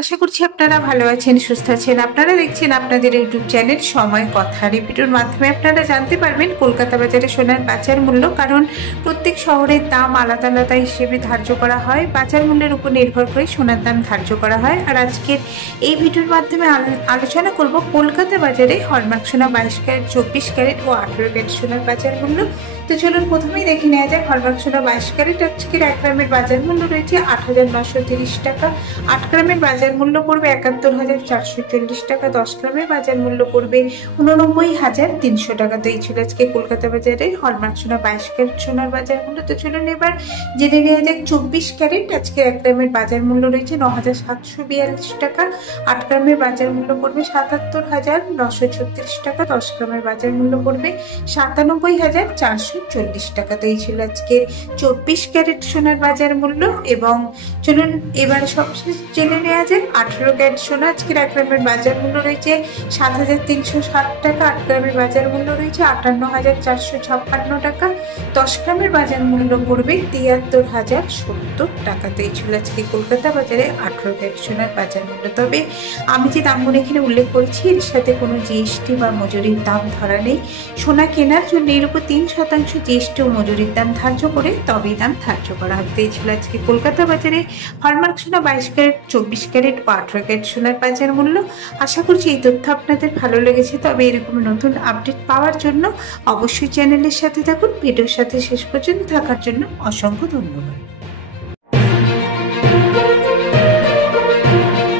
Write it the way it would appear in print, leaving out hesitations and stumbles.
আশা করছি আপনারা ভালো আছেন, সুস্থ আছেন। আপনারা দেখছেন আপনাদের ইউটিউব চ্যানেল সময় কথা। এই ভিডিওর মাধ্যমে আপনারা জানতে পারবেন কলকাতা বাজারে সোনার বাজার মূল্য, কারণ প্রত্যেক শহরের দাম আলাদা আলাদা হিসেবে ধার্য করা হয়। বাজার মূল্যের উপর নির্ভর করে সোনার দাম ধার্য করা হয়। আর আজকের এই ভিডিওর মাধ্যমে আলোচনা করব কলকাতা বাজারে হলমার্ক সোনা 22 ক্যারেট, 24 ক্যারেট ও 18 ক্যারেট সোনার বাজার মূল্য। তো চলুন প্রথমেই দেখে নেওয়া যাক হলমার্ক সোনা 22 ক্যারেট আজকের 1 গ্রামের বাজার মূল্য রয়েছে 8,930 টাকা। 8 গ্রামের বাজার মূল্য পড়বে 71,440 টাকা। 10 গ্রামের বাজার মূল্য পড়বে 89,300 টাকা। তো এই ছিল আজকে কলকাতা বাজারে হলমার্ক সোনা 22 ক্যারেট সোনার বাজার মূল্য। তো চলুন এবার জেনে নেওয়া যাক 24 ক্যারেট আজকে 1 গ্রামের বাজার মূল্য রয়েছে 9,742 টাকা। 8 গ্রামের বাজার মূল্য পড়বে 77,936 টাকা। 10 গ্রামের বাজার মূল্য পড়বে 97,440 টাকা। তো এই ছিল আজকের 24 ক্যারেট সোনার বাজার মূল্য। এবং চলুন এবার সবশেষ জেনে নেওয়া যাক 18 ক্যারেট সোনা আজকের 1 গ্রামের বাজার মূল্য রয়েছে 7,360 টাকা। 8 গ্রামের বাজার মূল্য রয়েছে 58,456 টাকা। 10 গ্রামের বাজার মূল্য পড়বে 73,070 টাকা। তো এই ছিল আজকে কলকাতা বাজারে 18 ক্যারেট সোনার বাজার মূল্য। তবে আমি যে দামগুলো এখানে উল্লেখ করেছি এর সাথে কোনো জিএসটি বা মজুরির দাম ধরা নেই। সোনা কেনার জন্য এর উপর 3% জিএসটি ও মজুরির দাম ধার্য করে তবেই দাম ধার্য করা হবে। তো এই ছিল আজকে কলকাতা বাজারে হলমার্ক সোনা 22 ক্যারেট, 24 ক্যারেট ও 18 ক্যারেট সোনার বাজার মূল্য। আশা করছি এই তথ্য আপনাদের ভালো লেগেছে। তবে এরকম নতুন আপডেট পাওয়ার জন্য অবশ্যই চ্যানেলের সাথে থাকুন। ভিডিওর সাথে শেষ পর্যন্ত থাকার জন্য অসংখ্য ধন্যবাদ।